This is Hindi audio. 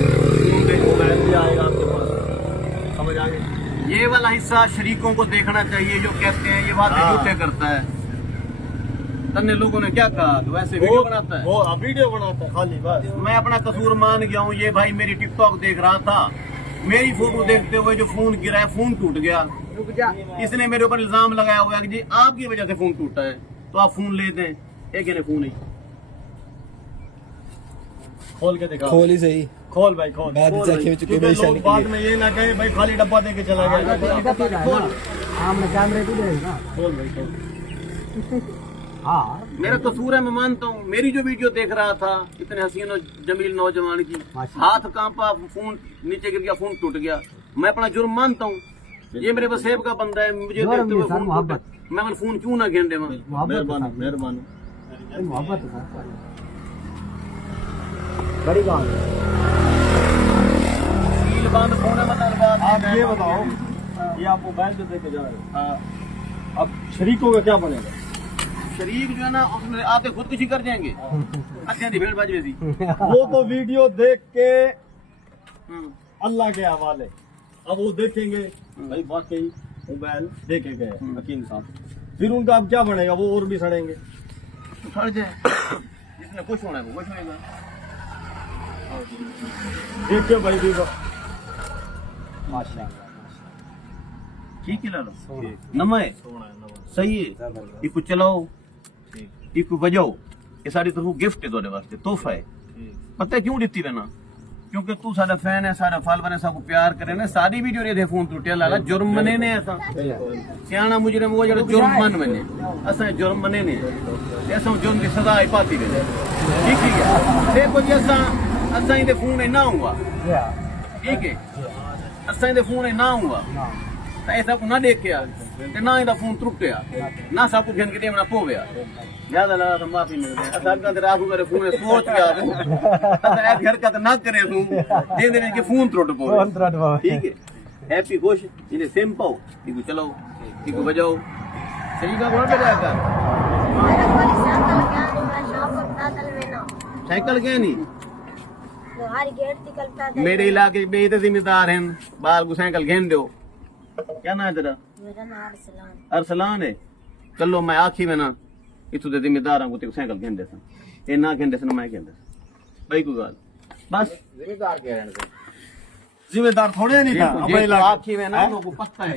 मोबाइल भी आएगा आपके पास, समझ आ गई। ये वाला हिस्सा शरीकों को देखना चाहिए जो कहते हैं ये बातें झूठे करता है। तन्ने लोगों ने क्या कहा, तो वैसे वीडियो बनाता है, वो वीडियो बनाता है खाली बस। मैं अपना कसूर मान गया हूँ। ये भाई मेरी टिकटॉक देख रहा था, मेरी फोटो देखते हुए जो फोन गिरा है, फोन टूट गया, इसने मेरे ऊपर इल्जाम लगाया हुआ है कि जी आपकी वजह से फोन टूटा है, तो आप फोन ले दें। एक ने फोन ही खोल के दिखा, खोल ही सही, खोल भाई खोल। क्योंकि लोग बाद में ये ना कहे भाई खाली डब्बा दे के चला गया। खोल कैमरे को देगा। खोल भाई खोल। हाँ मेरा कसूर है, मैं मानता हूँ। मेरी जो वीडियो देख रहा था इतने हसीन और जमील नौजवान की, हाथ कांपा, फोन नीचे गिर गया, फोन टूट गया, मैं अपना जुर्म मानता हूँ। ये मेरे वसेब का बंदा है, मुझे देखते हुए फोन टूटा, मैं फोन क्यों ना गेंदे। मेहरबानी मेहरबानी। मोहब्बत बड़ी बात है। सील बंद फोन है, मतलब आप ये बताओ, ये आप मोबाइल पे देके जा रहे हो, अब शरीकों का क्या बनेगा? शरीक जो है ना उसमें आते खुदकुशी कर जाएंगे। अच्छा भेड़ बाजी थी वो तो वीडियो देख के अल्लाह के हवाले, अब वो देखेंगे भाई वाकई मोबाइल देखे गए हकीम साहब, फिर उनका अब क्या बनेगा? वो और भी सड़ेंगे। तो सड़ जाए, जिसने खुश होना है वो खुश होगा। देखिए भाई भी माशाल्लाह ठीक है लालो, नमय सही है। इको चलाओ, इको बजाओ, ये सारी तरफ गिफ्ट है, तुम्हारे वास्ते तोहफा है। पता है क्यों दिती रहना? क्योंकि तू साडा फैन है, साडा फाल बने, सबको प्यार करे ना। सारी वीडियो रे दे फोन टूटिया लाला, जुर्म मने ने ऐसा सियाना मुजरिम वो जो जुर्म मन मने, असा जुर्म मने ने, ऐसा जुर्म की सजा आई पाती रहे। ठीक है, देखो जी असा इधे फोन है ना हुआ, ठीक है, असा इधे फोन है ना हुआ, ऐसा को ना देखिया, ना इधर फोन टूटिया, ना सब कुछ घन के देवना पोवेया। ज्यादा लगा तो माफी मांगते हैं। असल का राखू करे फोन सोच गया असल ऐसी हरकत ना करे तू दे दे के फोन त्रुट पो। ठीक है, हैप्पी खुश इन्हें सेम पाओ, इको चलाओ, इको बजाओ, सही का बोल बजा कर। साइकिल क्या नहीं मेरे इलाके में इतने जिम्मेदार हैं, बाल को साइकिल घेन दो। क्या ना है तेरा? मेरा नाम अरसलान। अरसलान है। चलो मैं आखी में ना इतने जिम्मेदार हूँ, तेरे साइकिल घेन देता, ये ना घेन देता मैं घेन देता भाई कोई गाल बस। जिम्मेदार क्या रहने दे, जिम्मेदार थोड़े नहीं था आखी में ना लोगों को पता है।